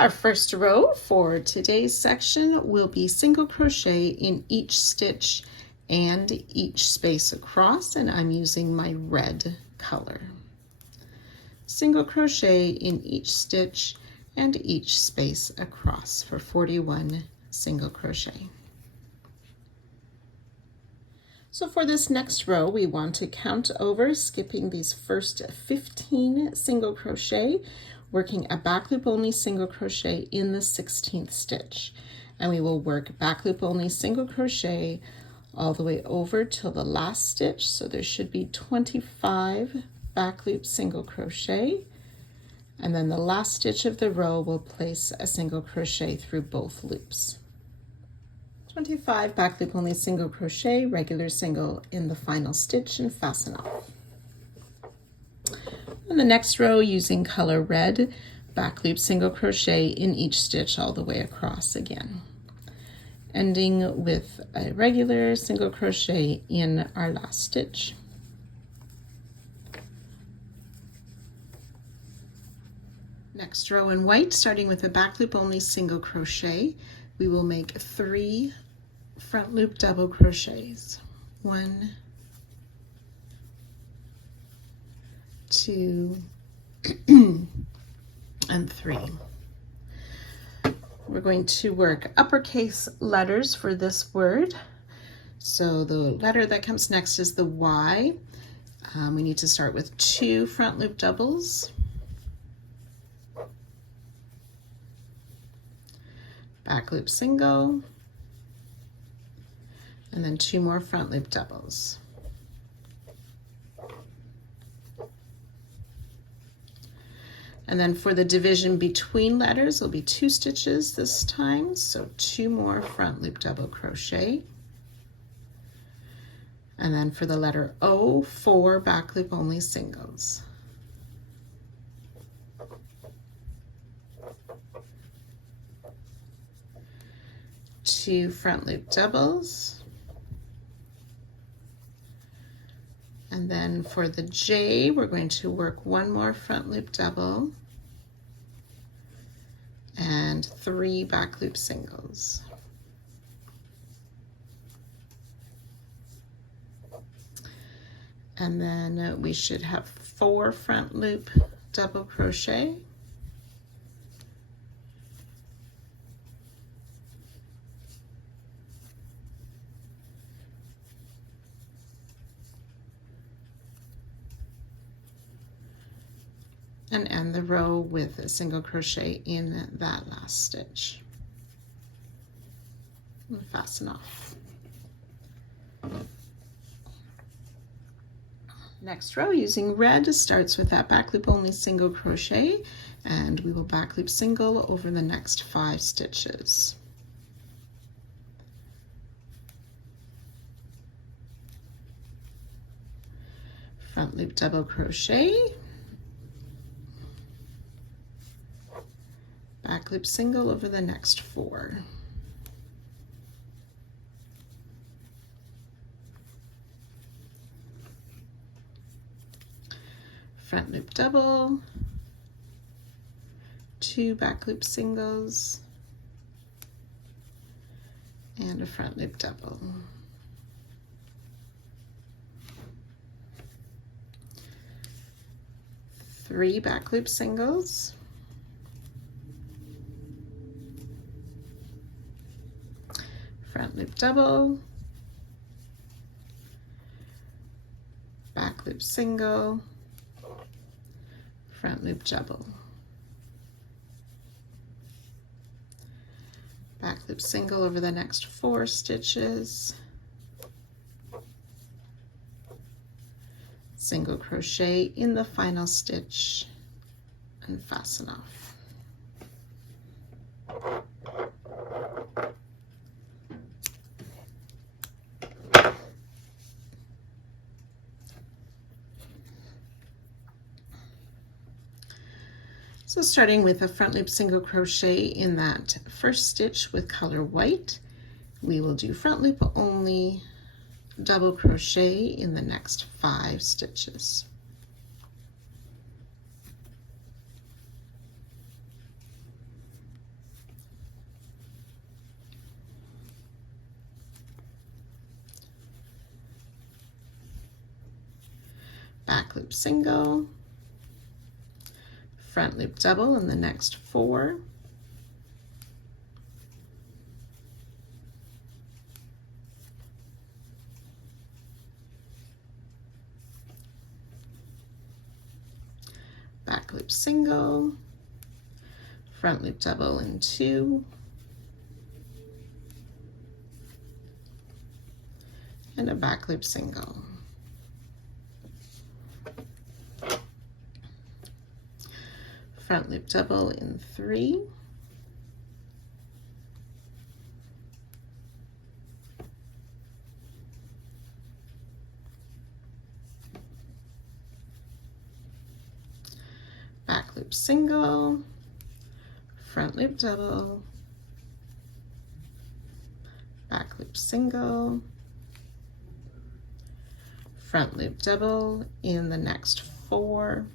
Our first row for today's section will be single crochet in each stitch and each space across, and I'm using my red color. Single crochet in each stitch and each space across for 41 single crochet. So for this next row, we want to count over, skipping these first 15 single crochet, working a back loop only single crochet in the 16th stitch. And we will work back loop only single crochet all the way over till the last stitch. So there should be 25 back loop single crochet. And then the last stitch of the row will place a single crochet through both loops. 25 back loop only single crochet, regular single in the final stitch, and fasten off. In the next row, using color red, back loop single crochet in each stitch all the way across again, ending with a regular single crochet in our last stitch. Next row in white, starting with a back loop only single crochet, we will make 3 front loop double crochets. 1, 2, and 3. We're going to work uppercase letters for this word. So the letter that comes next is the Y. We need to start with 2 front loop doubles, back loop single, and then 2 more front loop doubles. And then for the division between letters, it'll be 2 stitches this time, so 2 more front loop double crochet. And then for the letter O, 4 back loop only singles. Two front loop doubles. And then for the J, we're going to work 1 more front loop double and 3 back loop singles. And then we should have 4 front loop double crochet. And end the row with a single crochet in that last stitch. And fasten off. Next row, using red, starts with that back loop only single crochet, and we will back loop single over the next 5 stitches. Front loop double crochet, back loop single over the next 4. Front loop double, 2 back loop singles, and a front loop double. Three back loop singles, front loop double, back loop single, front loop double, back loop single over the next 4 stitches, single crochet in the final stitch, and fasten off. So starting with a front loop single crochet in that first stitch with color white, we will do front loop only double crochet in the next 5 stitches. back loop single, front loop double in the next 4, back loop single, front loop double in 2, and a back loop single. Front loop double in 3, back loop single, front loop double, back loop single, front loop double in the next 4,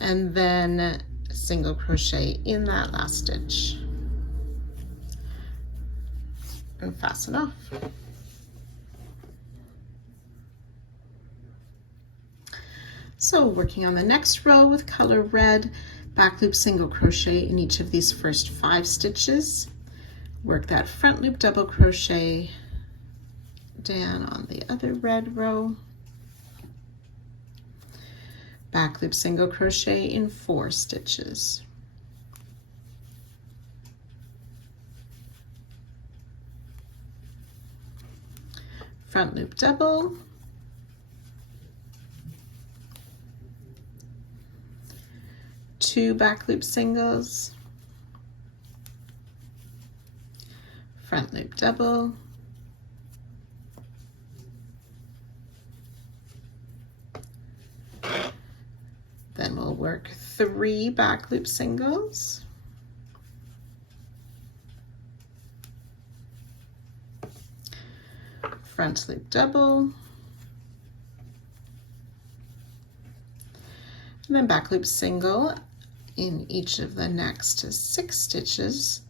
and then single crochet in that last stitch and fasten off. So working on the next row with color red, back loop single crochet in each of these first 5 stitches, work that front loop double crochet down on the other red row, back loop single crochet in 4 stitches, front loop double, two back loop singles, front loop double, then we'll work 3 back loop singles, front loop double, and then back loop single in each of the next 6 stitches,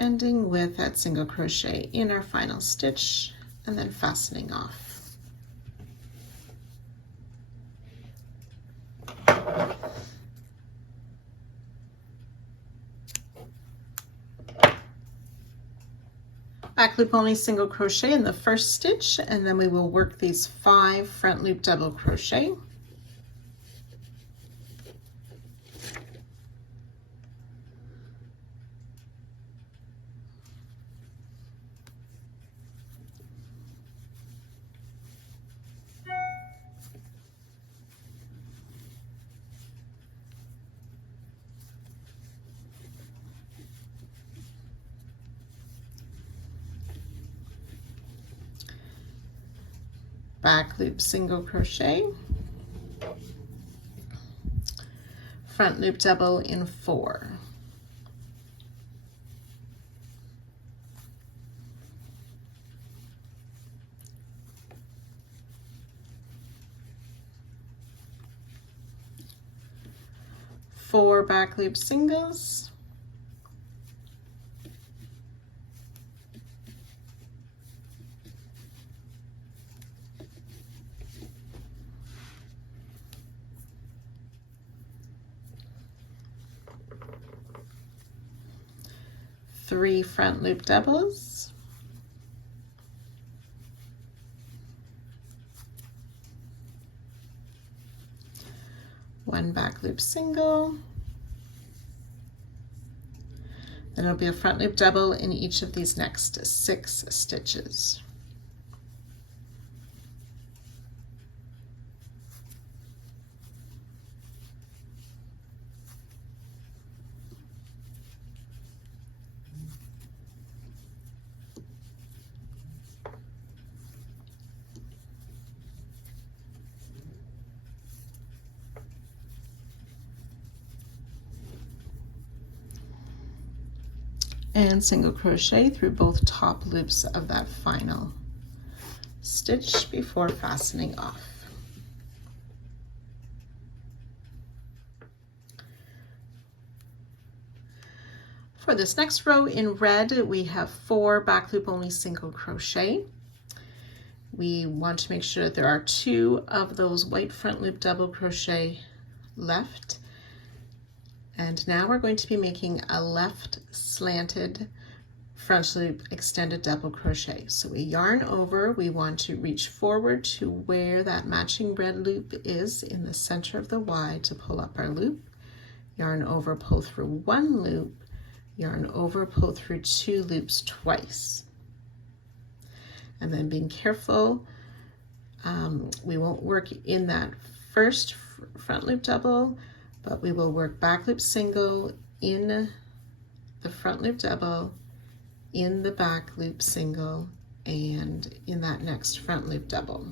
ending with that single crochet in our final stitch and then fastening off. Back loop only single crochet in the first stitch, and then we will work these 5 front loop double crochet. Back loop single crochet, front loop double in 4, four back loop singles, three front loop doubles, one back loop single, then it'll be a front loop double in each of these next 6 stitches. and single crochet through both top loops of that final stitch before fastening off. For this next row in red, we have 4 back loop only single crochet. We want to make sure that there are 2 of those white front loop double crochet left. And now we're going to be making a left slanted front loop extended double crochet. So we yarn over, we want to reach forward to where that matching red loop is in the center of the Y to pull up our loop. Yarn over, pull through 1 loop, yarn over, pull through 2 loops twice. And then being careful, we won't work in that first front loop double, but we will work back loop single in the front loop double, in the back loop single, and in that next front loop double.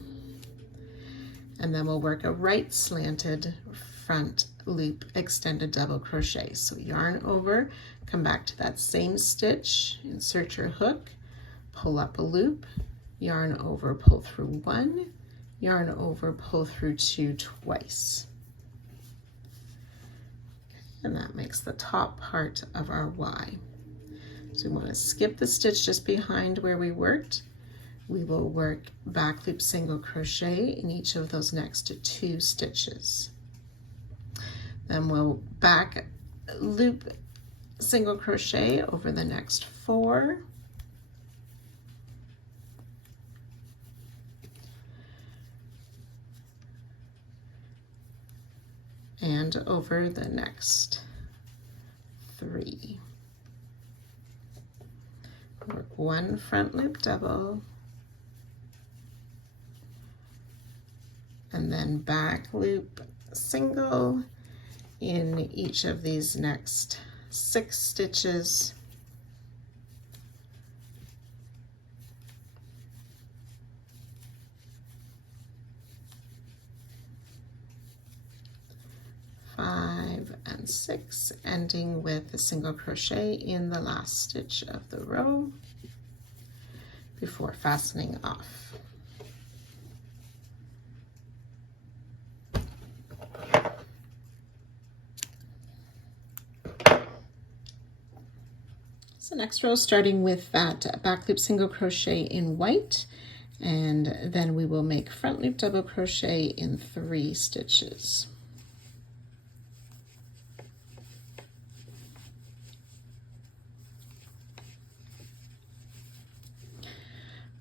And then we'll work a right slanted front loop extended double crochet. So yarn over, come back to that same stitch, insert your hook, pull up a loop, yarn over, pull through 1, yarn over, pull through 2 twice. And that makes the top part of our Y. So we want to skip the stitch just behind where we worked. We will work back loop single crochet in each of those next 2 stitches. Then we'll back loop single crochet over the next 4. And over the next 3. Work 1 front loop double, and then back loop single in each of these next 6 stitches. And 6, ending with a single crochet in the last stitch of the row before fastening off. So next row, starting with that back loop single crochet in white, and then we will make front loop double crochet in 3 stitches.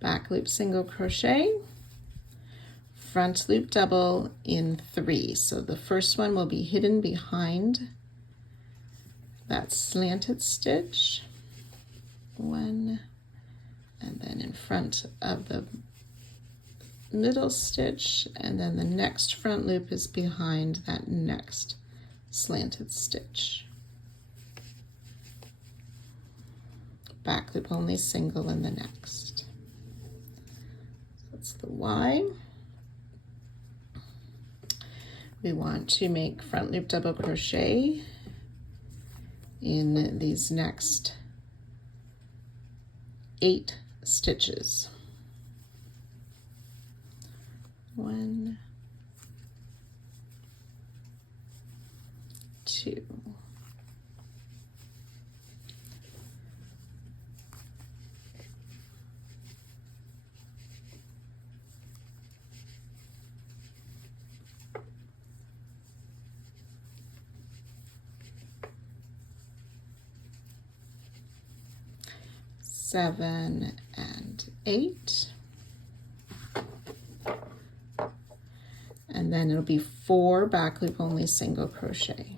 Back loop single crochet, front loop double in 3. So the first one will be hidden behind that slanted stitch, 1, and then in front of the middle stitch, and then the next front loop is behind that next slanted stitch. Back loop only single in the next. That's the Y. We want to make front loop double crochet in these next 8 stitches. 1, 2, 7 and 8, and then it'll be 4 back loop only single crochet.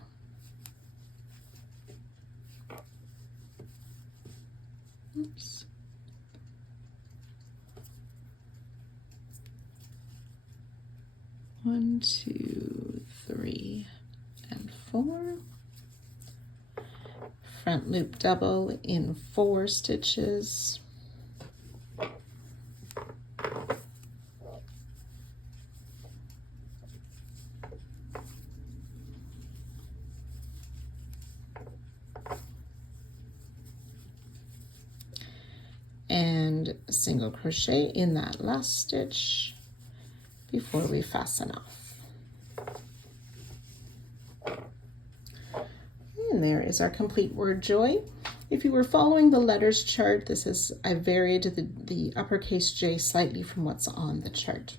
Oops. One, 2, 3, and 4. Front loop double in 4 stitches. single crochet in that last stitch before we fasten off. And there is our complete word joy. If you were following the letters chart, I varied the uppercase J slightly from what's on the chart.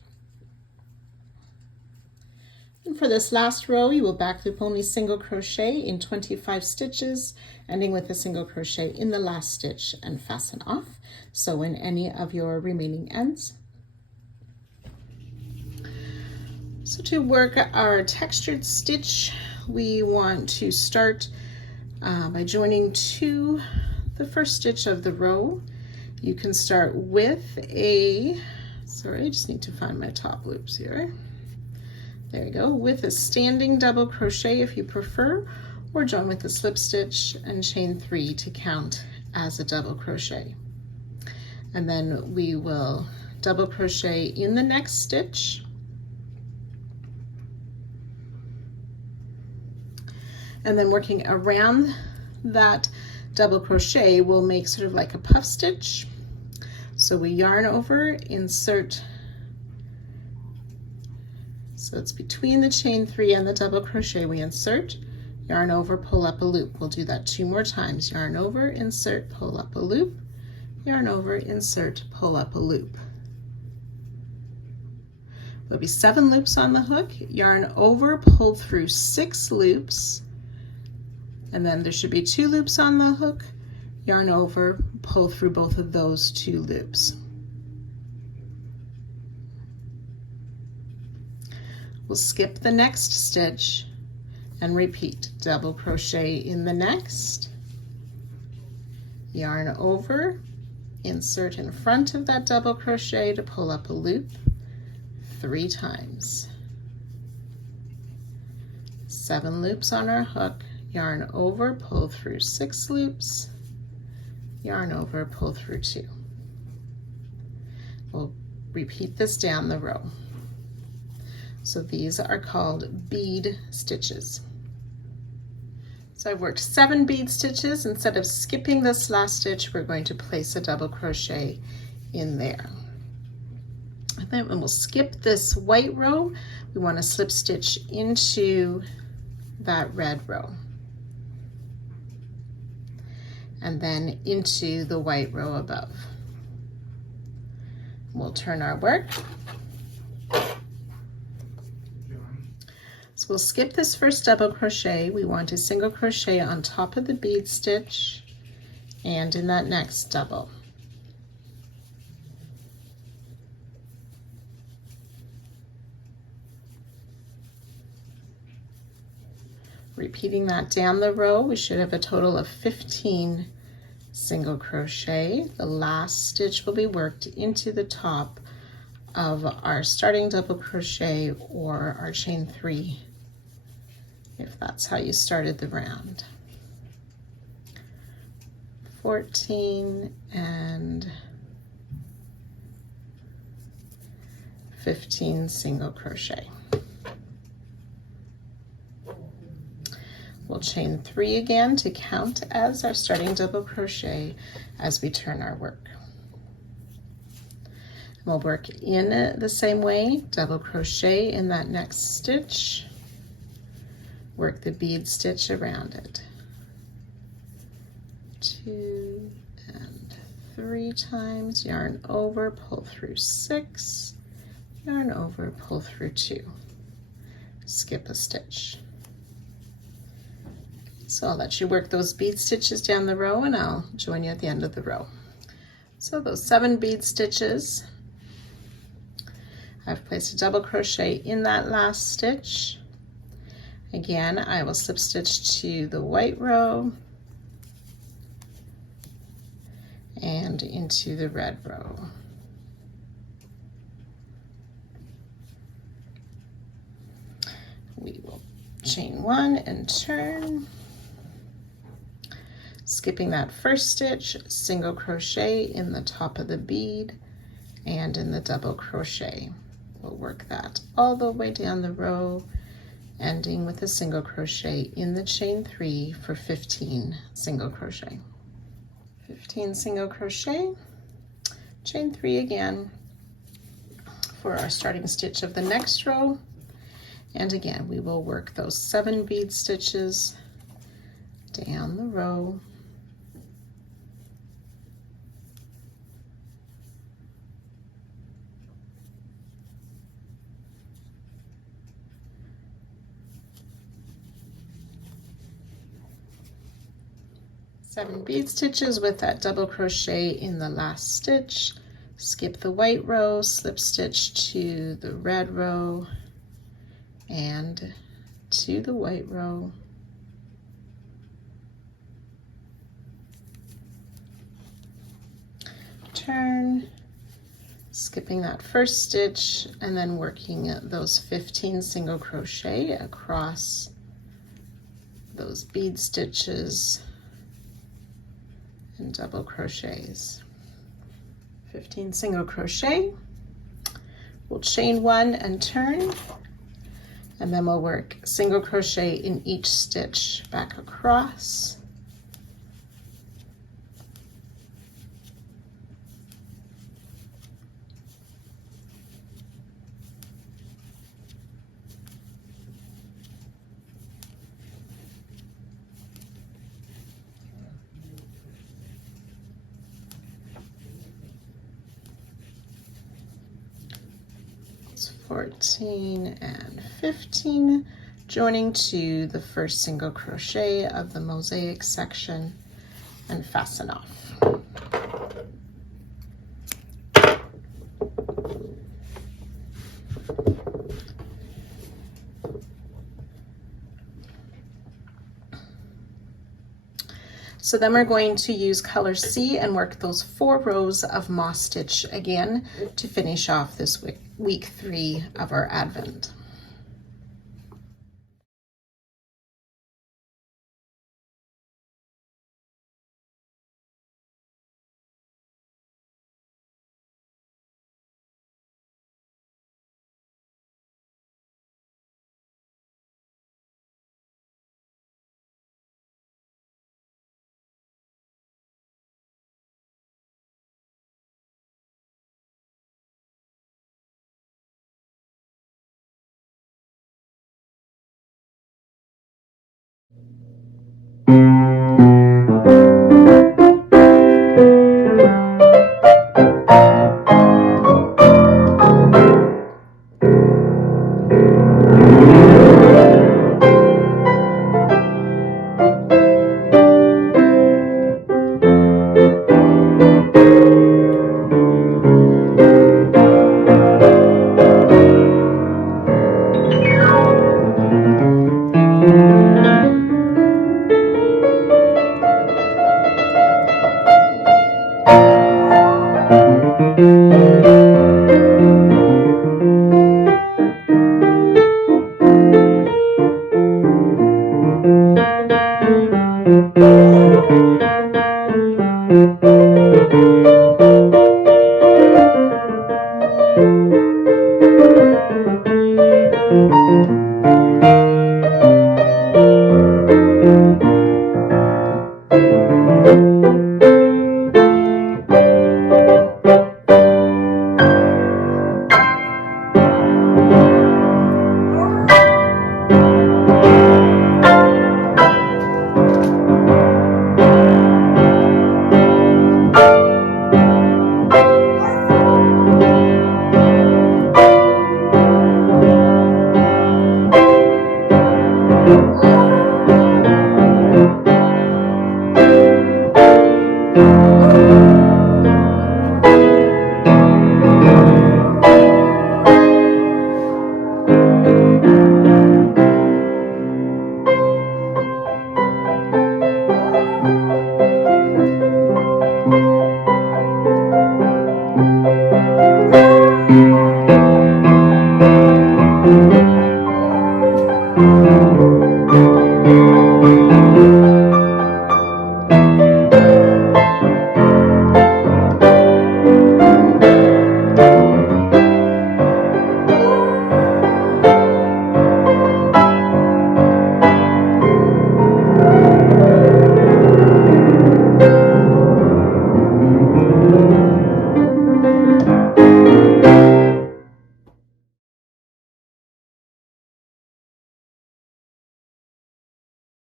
And for this last row, you will back loop only single crochet in 25 stitches, ending with a single crochet in the last stitch and fasten off. Sew in any of your remaining ends. So to work our textured stitch, we want to start by joining to the first stitch of the row. You can start with I just need to find my top loops here. There you go, with a standing double crochet if you prefer, or join with the slip stitch and chain 3 to count as a double crochet. And then we will double crochet in the next stitch. And then working around that double crochet, we'll make sort of like a puff stitch. So we yarn over, insert, so it's between the chain 3 and the double crochet, we insert, yarn over, pull up a loop. We'll do that 2 more times. Yarn over, insert, pull up a loop, yarn over, insert, pull up a loop. There'll be 7 loops on the hook, yarn over, pull through 6 loops, and then there should be 2 loops on the hook, yarn over, pull through both of those 2 loops. We'll skip the next stitch and repeat. Double crochet in the next, yarn over, insert in front of that double crochet to pull up a loop 3 times. 7 loops on our hook, yarn over, pull through 6 loops, yarn over, pull through 2. We'll repeat this down the row. So these are called bead stitches. So I've worked 7 bead stitches. Instead of skipping this last stitch, we're going to place a double crochet in there. And then when we'll skip this white row, we want to slip stitch into that red row. And then into the white row above. We'll turn our work. So we'll skip this first double crochet. We want a single crochet on top of the bead stitch and in that next double. Repeating that down the row, we should have a total of 15 single crochet. The last stitch will be worked into the top of our starting double crochet or our chain 3, if that's how you started the round. 14 and 15 single crochet. We'll chain 3 again to count as our starting double crochet as we turn our work. We'll work in the same way, double crochet in that next stitch, work the bead stitch around it. 2 and 3 times, yarn over, pull through 6, yarn over, pull through 2, skip a stitch. So I'll let you work those bead stitches down the row and I'll join you at the end of the row. So those 7 bead stitches, I've placed a double crochet in that last stitch. Again, I will slip stitch to the white row and into the red row. We will chain 1 and turn. Skipping that first stitch, single crochet in the top of the bead and in the double crochet. We'll work that all the way down the row, ending with a single crochet in the chain 3 for 15 single crochet. 15 single crochet. chain 3 again for our starting stitch of the next row. And again, we will work those 7 bead stitches down the row. Seven bead stitches with that double crochet in the last stitch. Skip the white row, slip stitch to the red row and to the white row. Turn, skipping that first stitch and then working those 15 single crochet across those bead stitches and double crochets. 15 single crochet. We'll chain 1 and turn, and then we'll work single crochet in each stitch back across. It's 14 and 15, joining to the first single crochet of the mosaic section and fasten off. So then we're going to use color C and work those 4 rows of moss stitch again to finish off this week 3 of our Advent.